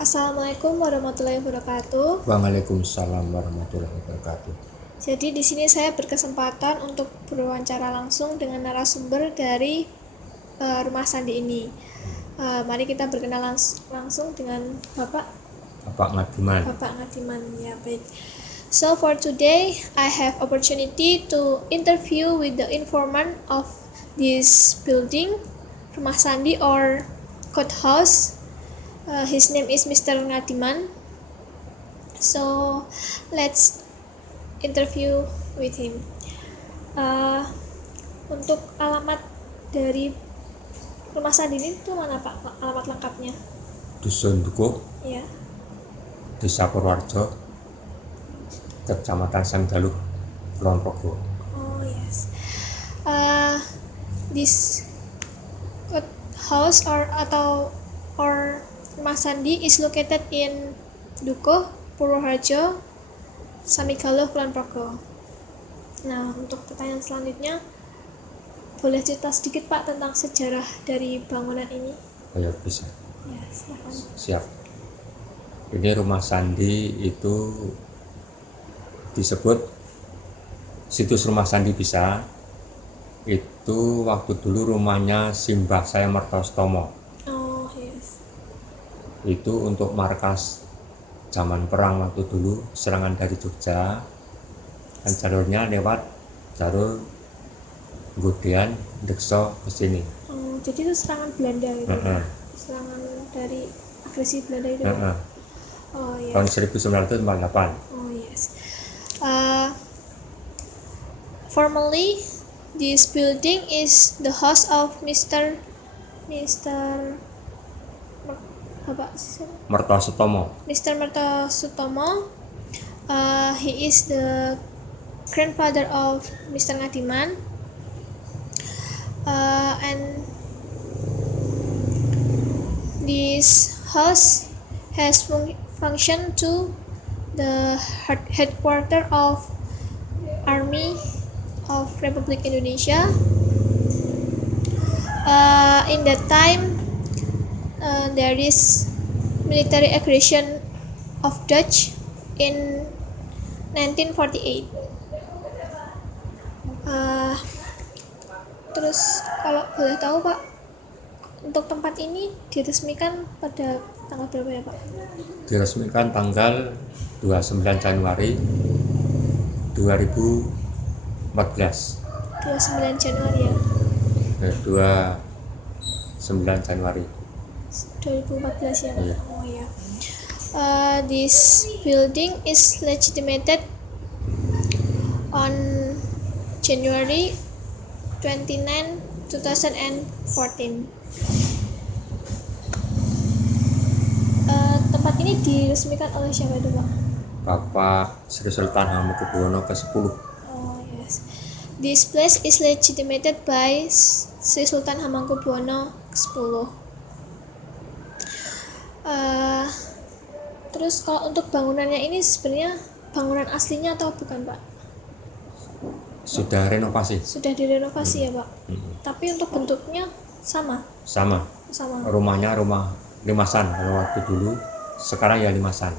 Assalamualaikum warahmatullahi wabarakatuh. Waalaikumsalam warahmatullahi wabarakatuh. Jadi di sini saya berkesempatan untuk berwawancara langsung dengan narasumber dari Rumah Sandi ini. Mari kita berkenal langsung dengan Bapak Ngadiman. Ya, baik. So for today, I have opportunity to interview with the informant of this building, Rumah Sandi or Court House. His name is Mr. Ngadiman. So let's interview with him. Untuk alamat dari Rumah Sandi ini itu mana Pak? Alamat lengkapnya? Dusun Dukuh, Ya. Desa Purworejo, Kecamatan Sanggaluh, Kulon Progo. Oh yes. This court house or Rumah Sandi is located in Dukuh, Purworejo, Samigaluh, Kulon Progo. Nah, untuk pertanyaan selanjutnya, boleh cerita sedikit Pak tentang sejarah dari bangunan ini? Oh ya, bisa. Ya, silakan. Siap. Ini Rumah Sandi itu disebut situs Rumah Sandi bisa. Itu waktu dulu rumahnya Simbah saya Mertostomo. Oh yes. Itu untuk markas zaman perang waktu dulu, serangan dari Jogja, dan jalurnya lewat jalur Godean, Dekso ke sini. Oh, jadi itu serangan Belanda gitu. Serangan dari agresi Belanda itu. Oh ya. Tahun 1948. Oh yes. Formally, this building is the house of Mr. Mertostomo. Mr. Mertosutomo. He is the grandfather of Mr. Ngadiman. And this house has functioned to the headquarters of Army of Republic Indonesia. In that time, there is military aggression of Dutch in 1948. Terus kalau boleh tahu Pak, untuk tempat ini diresmikan pada tanggal berapa ya Pak? Diresmikan tanggal 29 Januari 2014. 29 Januari ya? 29 Januari 2014 ya Pak? Iya. Oh ya. This building is legitimated on January 29, 2014. Tempat ini diresmikan oleh siapa itu Pak? Bapak Sri Sultan Hamengkubuwono ke-10. Oh yes. This place is legitimated by Sri Sultan Hamengkubuwono ke-10. Terus kalau untuk bangunannya ini sebenarnya bangunan aslinya atau bukan Pak? Sudah renovasi. Sudah direnovasi ya Pak? Tapi untuk bentuknya sama? Sama. Rumahnya rumah limasan kalau waktu dulu, sekarang ya limasan.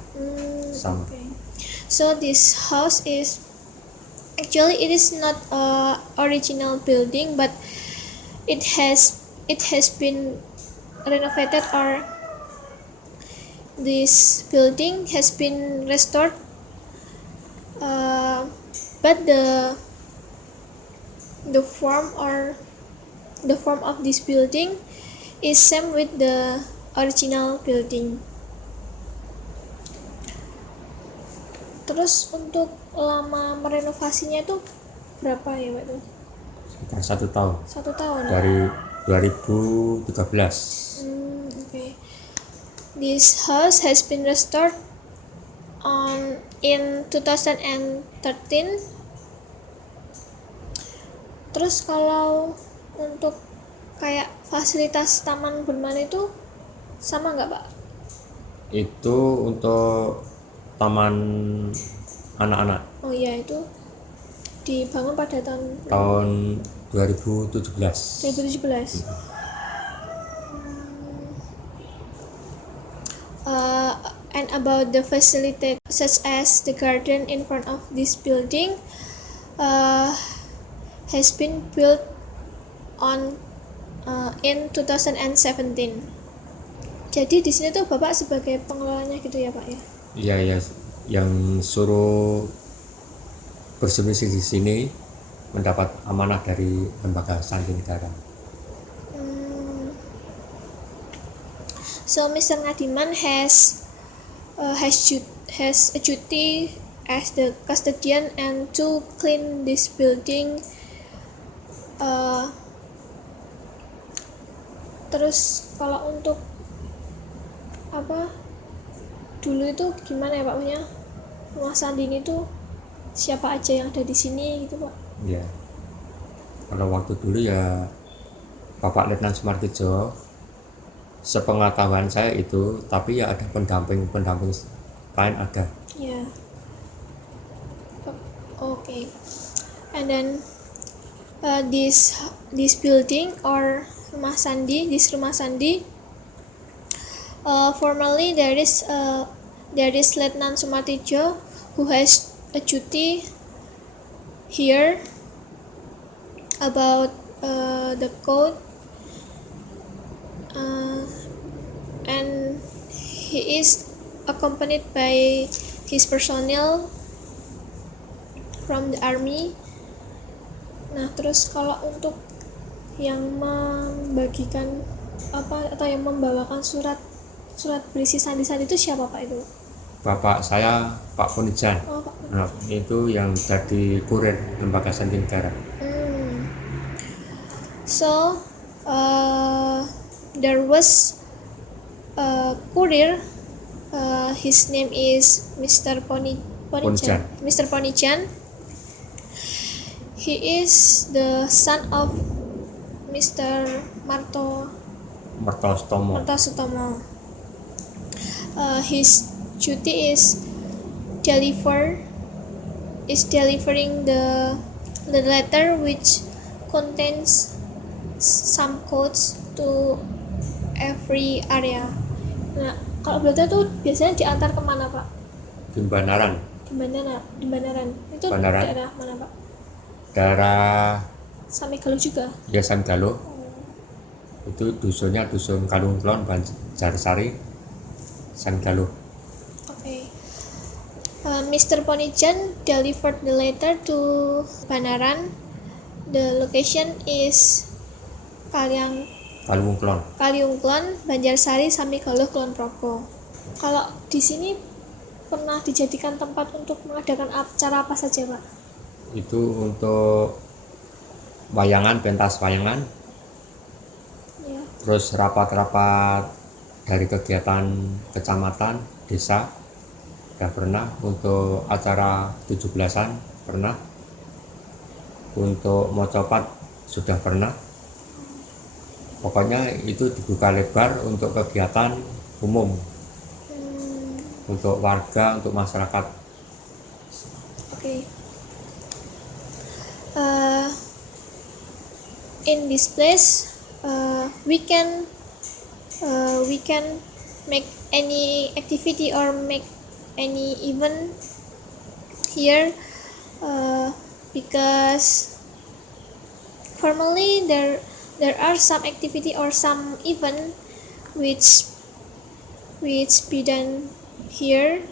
Sama. Okay. So this house is actually it is not a original building, but it has been renovated, or this building has been restored, but the form of this building is same with the original building. Terus untuk lama merenovasinya itu berapa ya Pak itu? Sekitar 1 tahun. 1 tahun. Dari 2013. Okay. This house has been restored in 2013. Terus kalau untuk kayak fasilitas taman bermain itu sama nggak Pak? Itu untuk taman anak-anak. Oh iya, itu dibangun pada tahun 2017. 2017. And about the facility, such as the garden in front of this building, has been built on in 2017. Jadi di sini tuh Bapak sebagai pengelolanya gitu ya Pak ya? Iya ya, yang suruh bersemisih di sini mendapat amanah dari lembaga sandi negara. So Mr. Ngadiman has a duty as the custodian and to clean this building. Terus kalau untuk apa dulu itu gimana ya Pak punya rumah sandi ini tuh siapa aja yang ada di sini gitu Pak? Ya, kalau waktu dulu ya Bapak Letnan Sumartijo, sepengetahuan saya itu, tapi ya ada pendamping lain ada. Yeah. Okay. And then this building or rumah sandi, formerly there is Letnan Sumartijo who has a duty here about the code, and he is accompanied by his personnel from the army. Nah, terus kalau untuk yang membagikan atau yang membawakan surat berisi sandi-sandi itu siapa Pak itu? Bapak saya Pak Ponijan. Oh, Pak. Nah, itu yang jadi kurir lembaga sandi negara. So there was a courier. His name is Mr. Ponijan. Mr. Ponijan. He is the son of Mr. Martostomo. His duty is delivering the letter which contains some codes to every area. Nah, kalau berita tuh biasanya diantar kemana Pak? Di Banaran. Itu Banaran. daerah mana Pak? Daerah Samigalo juga. Ya, Samigalo. Itu dusunnya dusun Kalungklon, Banjarsari, Samigalo. Okay. Mr. Ponijan delivered the letter to Banaran. The location is Kaliungklon, Banjarsari, Samigalo, Kulon Progo. Kalau di sini pernah dijadikan tempat untuk mengadakan acara apa saja Pak? Itu untuk wayangan, pentas wayangan, Ya. terus rapat-rapat dari kegiatan kecamatan, desa, sudah pernah. Untuk acara 17-an pernah, untuk mocopat sudah pernah. Pokoknya itu dibuka lebar untuk kegiatan umum, untuk warga, untuk masyarakat. Okay. In this place, we can make any activity or make any event here, because formally there are some activity or some event which be done here,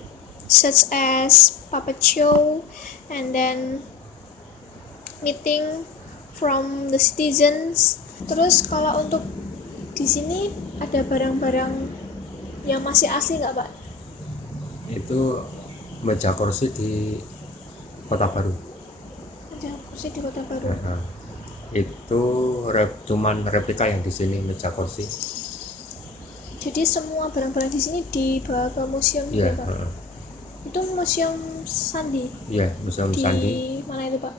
such as puppet show, and then meeting from the citizens. Terus kalau untuk di sini ada barang-barang yang masih asli nggak Pak? Itu meja kursi di Kota Baru. Meja kursi di Kota Baru. Itu cuman replika yang di sini meja kursi. Jadi semua barang-barang di sini dibawa ke museum Iya. Pak? Itu museum sandi? Iya, museum di sandi. Di mana itu Pak?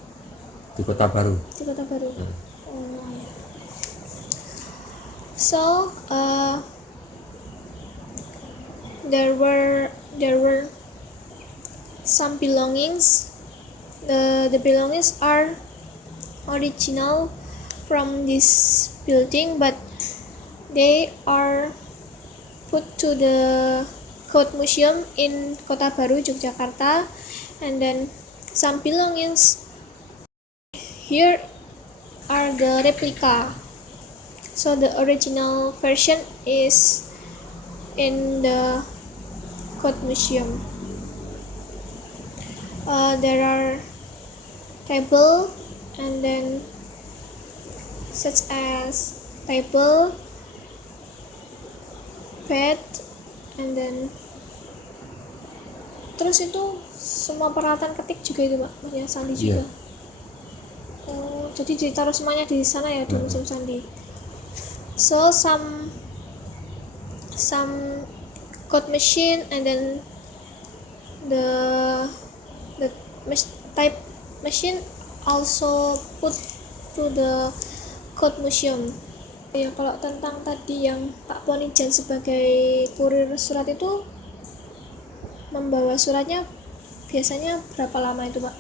Di Kota Baru. Di Kota Baru. Oh ya. So there were some belongings. The belongings are original from this building, but they are put to the Code Museum in Kota Baru, Yogyakarta, and then some belongings. Here are the replica. So the original version is in the Code Museum. There are table and then such as table, bed, and then terus itu semua peralatan ketik juga itu Pak, punya Sandi juga. Oh, jadi ditaruh semuanya di sana ya di Museum Sandi. So some code machine and then the type machine also put to the Code Museum. Ya kalau tentang tadi yang Pak Ponijan sebagai kurir surat itu membawa suratnya biasanya berapa lama itu Pak?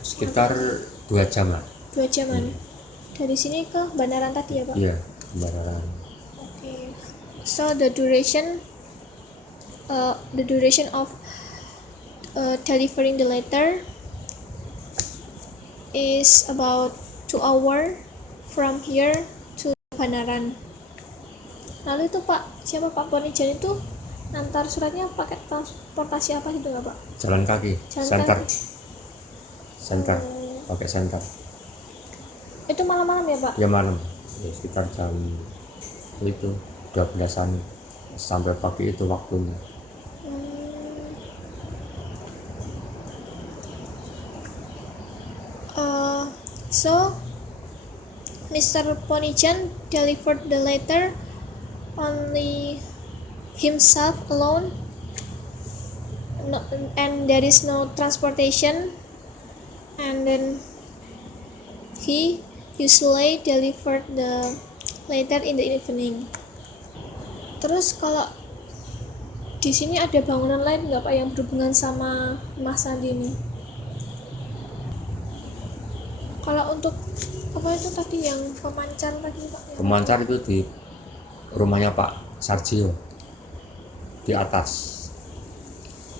Sekitar 2 jaman. 2 jaman. Dari sini ke Bandaran tadi ya Pak? Iya, Bandaran. Okay. So the duration of delivering the letter is about 2 hours from here to Bandaran. Lalu itu Pak, siapa Pak Ponijan itu antar suratnya pakai transportasi apa gitu nggak Pak? Jalan kaki, Jalan senter, pakai senter. Itu malam-malam ya Pak? Ya malam, ya, sekitar jam itu 12-an sampai pagi itu waktunya. So Mr. Ponijan delivered the letter only himself alone, and there is no transportation, and then he usually delivered the letter in the evening. Terus kalau di sini ada bangunan lain nggak Pak yang berhubungan sama Mas Sandi ini? Kalau untuk apa itu tadi yang pemancar tadi Pak? Pemancar itu di rumahnya Pak Sarjio di atas.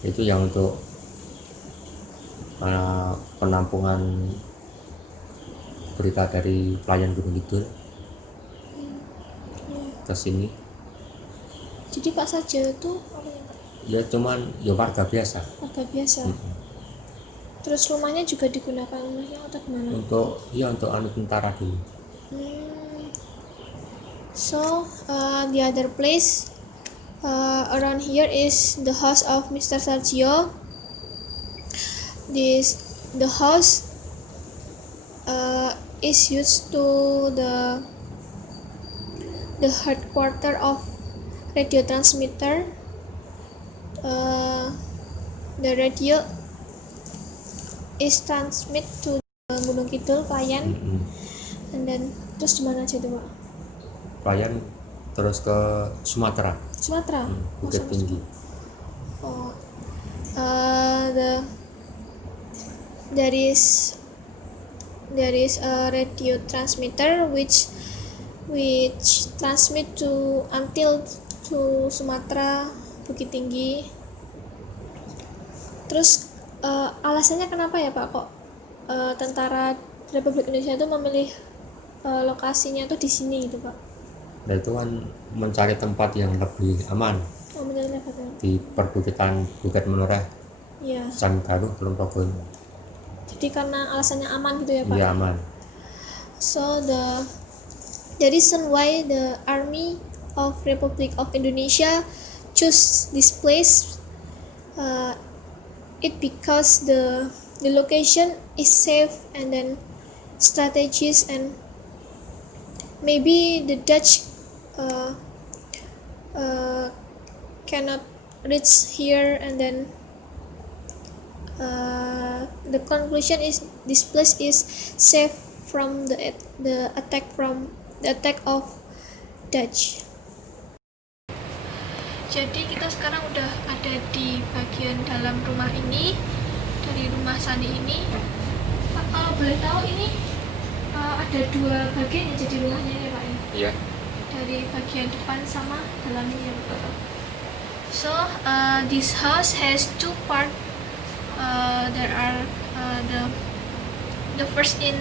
Itu yang untuk penampungan berita dari pelayan Gunung Kidul ke sini. Jadi Pak Sarjio itu apa ya Pak? Ya cuman ya warga biasa. Warga biasa. Terus rumahnya juga digunakan rumahnya atau gimana? Untuk tentara dulu. So the other place around here is the house of Mr. Sarjio. The house is used to the headquarter of radio transmitter. The radio is transmit to Gunung Kidul, Klayan, and then terus di mana aja tuh Pak? Klayan terus ke Sumatera. Bukit Tinggi. There is a radio transmitter which transmit until to Sumatera, Bukit Tinggi. Terus alasannya kenapa ya Pak kok tentara Republik Indonesia itu memilih lokasinya tuh di sini gitu Pak? Nah itu kan mencari tempat yang lebih aman. Di perbukitan Bukit Menoreh, Sangaru, Kulon Progo. Jadi karena alasannya aman gitu ya Pak? Iya aman. So the reason why the Army of Republic of Indonesia choose this place, it because the location is safe and then strategies, and maybe the Dutch cannot reach here, and then the conclusion is this place is safe from the attack of Dutch. Jadi kita sekarang udah ada di bagian dalam rumah ini, dari rumah Sandi ini. Pak, kalau boleh tahu ini ada 2 bagian ya jadi rumahnya ya Pak ya? Iya. Dari bagian depan sama dalamnya ya Pak. So this house has two parts. There are the first in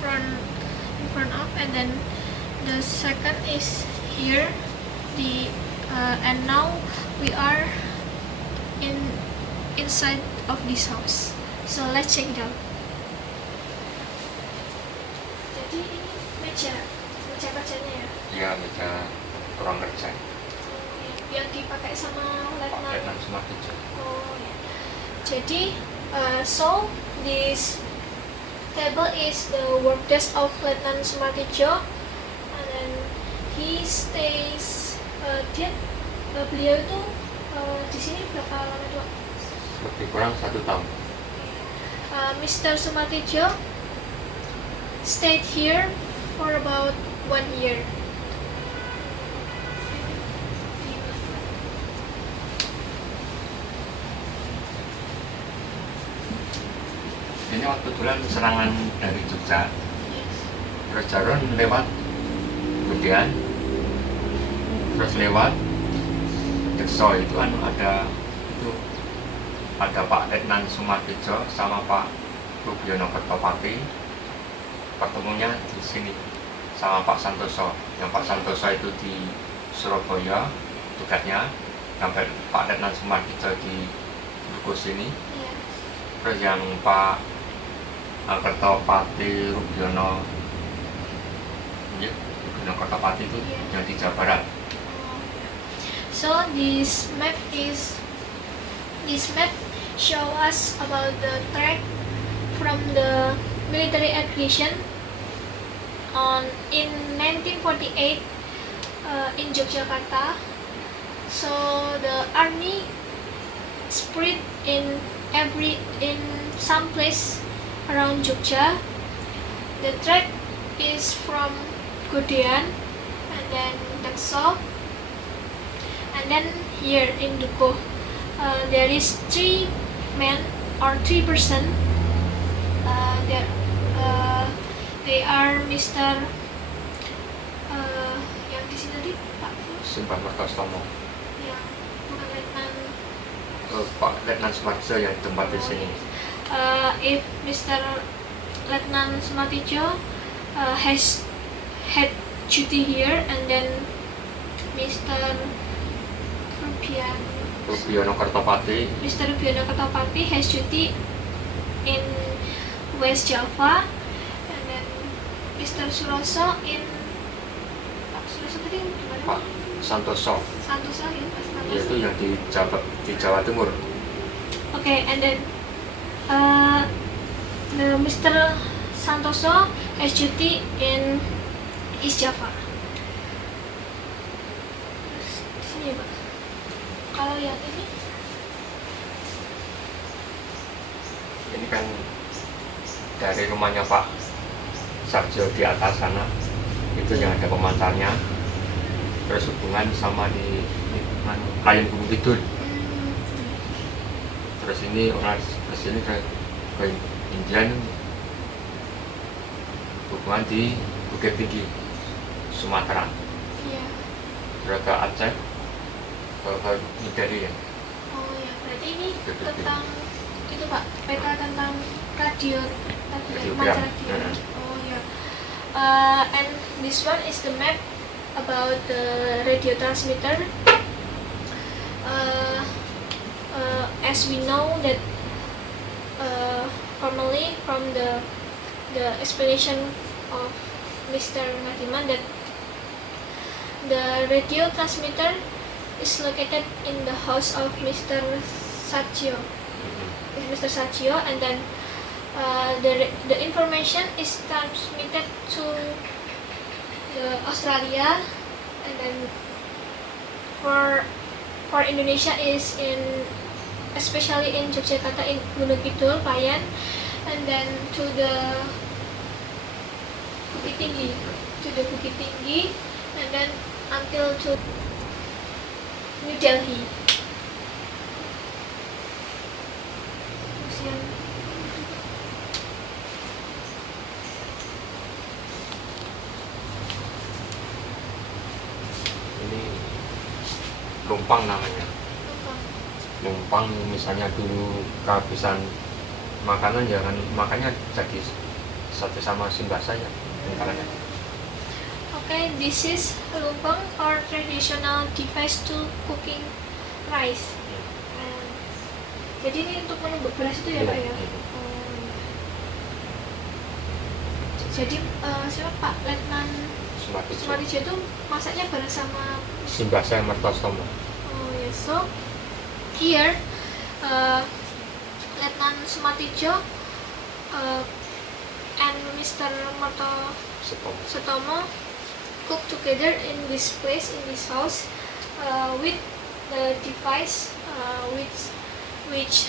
front of, and then the second is here. And now we are inside of this house. So let's check it out. Jadi ini meja kerjanya ya. Ya, meja ruang kerja Yang dipakai sama Pak Letnan. Letnan Sumartijo. Oh ya. Jadi so this table is the work desk of Letnan Sumartijo, and then he stays beliau itu di sini berapa lama Dok? Lebih kurang 1 tahun. Mr. Sumartijo stayed here for about 1 year. Ini waktu dulu serangan dari Jogja, terus Jarun lewat Gedean, terus lewat Dekso itu ada Pak Letnan Sumartijo sama Pak Rubiono Kertopati, ketemunya di sini sama Pak Santoso. Yang Pak Santoso itu di Surabaya tugasnya, sampai Pak Letnan Sumartijo di Dukuh sini. Iya. Terus yang Pak Kertopati Rubiono, ya, Rubiono Kertopati itu yang di Jawa Barat. So this map show us about the track from the military aggression in 1948 in Yogyakarta. So the army spread in some place around Jogja. The track is from Gedean and then Dekso, and then here in Dukuh there is 3 men or 3 person. They are Mr. Yang di sini tadi Pak Simpang Mertostomo. yang bukan Letnan. Pak Letnan Sumartijo yang tempat di sini. If Mr. Letnan Sumartijo has had duty here, and then Mr. Rubiono Kertopati has duty in West Java, and then Mr. Suroso in Pak Suroso tadi gimana? Pak Santoso, Santoso ya, Pak Santoso. yaitu yang di Jawa Timur. Okay, and then Mr. Santoso has duty in East Java. Terus di sini ya, Pak. Kalau yang ini kan dari rumahnya Pak Sarjo di atas sana, itu yang ada pemancarnya, terus hubungan sama di Kayen Gunung Kidul. Terus ini orang kesini ke Indian, hubungan di Bukit Tinggi Sumatera, Iya. terus ke Aceh, ke Nidari ya. Oh ya, berarti ini tentang itu Pak, peta tentang radio Radiogram. radio. Oh ya. And this one is the map about the radio transmitter. As we know that formally from the explanation of Mr. Ngadiman, that the radio transmitter is located in the house of Mr. Satyo. Mr. Satyo, and then the information is transmitted to the Australia, and then for Indonesia is especially in Yogyakarta, in Gunung Kidul, Payan, and then to the Bukit Tinggi, and then until to New Delhi. Ini Lumpang namanya. numpang misalnya dulu kehabisan makanan ya kan makannya jadi satu sama simbah saja tingkalannya. Okay, this is lumpang or traditional device to cooking rice. Jadi ini untuk menumbuk beras itu ya, Iya, Pak ya? iya. Oh, iya. Jadi siapa Pak Letnan Sumartijo itu masaknya bareng sama simbah saya Mertostomo. Oh yes, so here Letnan Sumartijo and Mr. Marto Sutomo cook together in this place, in this house, with the device which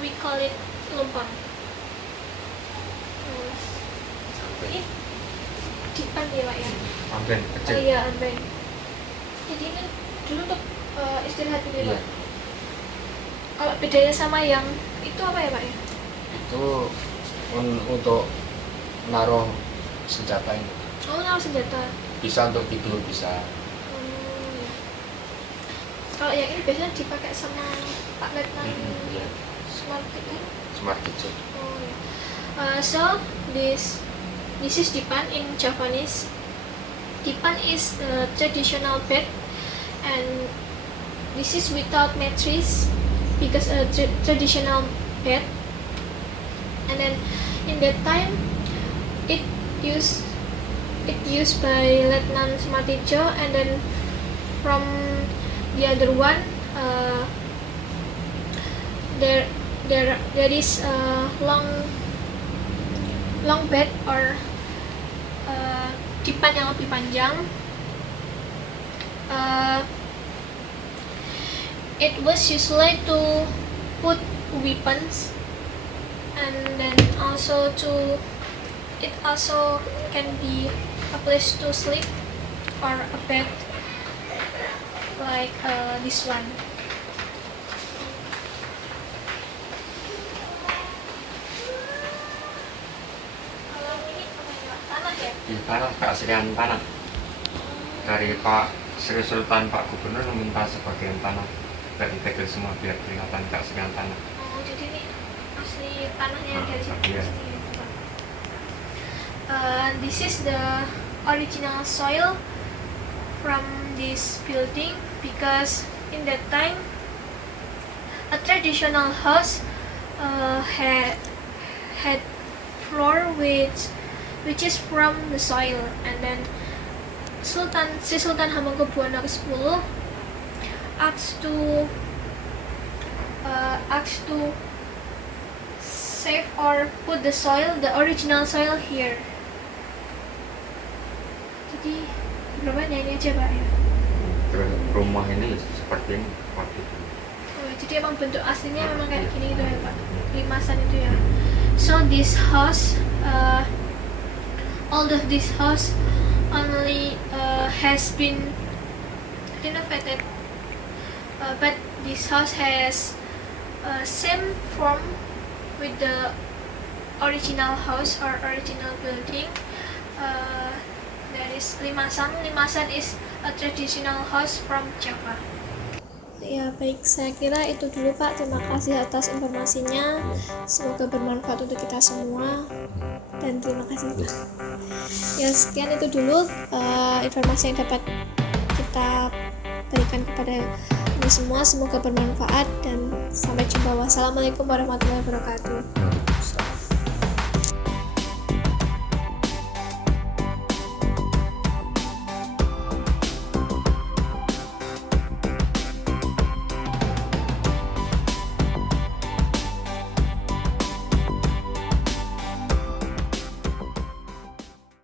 we call it lumpang. Ini dipan ya Pak ya? Amben Oh kecil. iya, amben. Jadi ini dulu untuk istirahat ini Iya. Pak. Kalau bedanya sama yang itu apa ya Pak ya? Itu untuk naruh senjata ini. Oh, naruh senjata. Bisa untuk tidur bisa. Ya. Kalau yang ini biasanya dipakai sama Pak Letnan Iya. Sumartijo. Sumartijo. Oh ya. So this is dipan in Javanese. Dipan is a traditional bed, and this is without mattress because a traditional bed. And then in that time, it used by Letnan Sumartijo, and then from the other one, there is a long bed or dipan yang lebih panjang. It was usually to put weapons, and then also it also can be a place to sleep or a bed like this one. Kalau ini apa ya? Tanah ya? Di tanah keaslian tanah dari Pak Sri Sultan Pak Gubernur meminta sebagian tanah dari tegel semua biar peringatan keaslian tanah. Oh, jadi ini asli tanahnya dari sini. Iya. This is the original soil from this building because in that time a traditional house had floor which is from the soil, and then Sri Sultan Hamengkubuwono ke-10 asked to save or put the original soil here. Jadi bermainnya ini aja Pak ya. Terus rumah ini seperti ini waktu itu. Oh, jadi emang bentuk aslinya memang kayak gini gitu ya Pak, limasan itu ya. So this house, all of this house only has been renovated, but this house has same form with the original house or original building. There is limasan. Limasan is a traditional house from Java. Ya baik, saya kira itu dulu Pak. Terima kasih atas informasinya. Semoga bermanfaat untuk kita semua. Dan terima kasih Pak. Ya sekian itu dulu informasi yang dapat kita berikan kepada ini semua. Semoga bermanfaat dan sampai jumpa. Wassalamualaikum warahmatullahi wabarakatuh.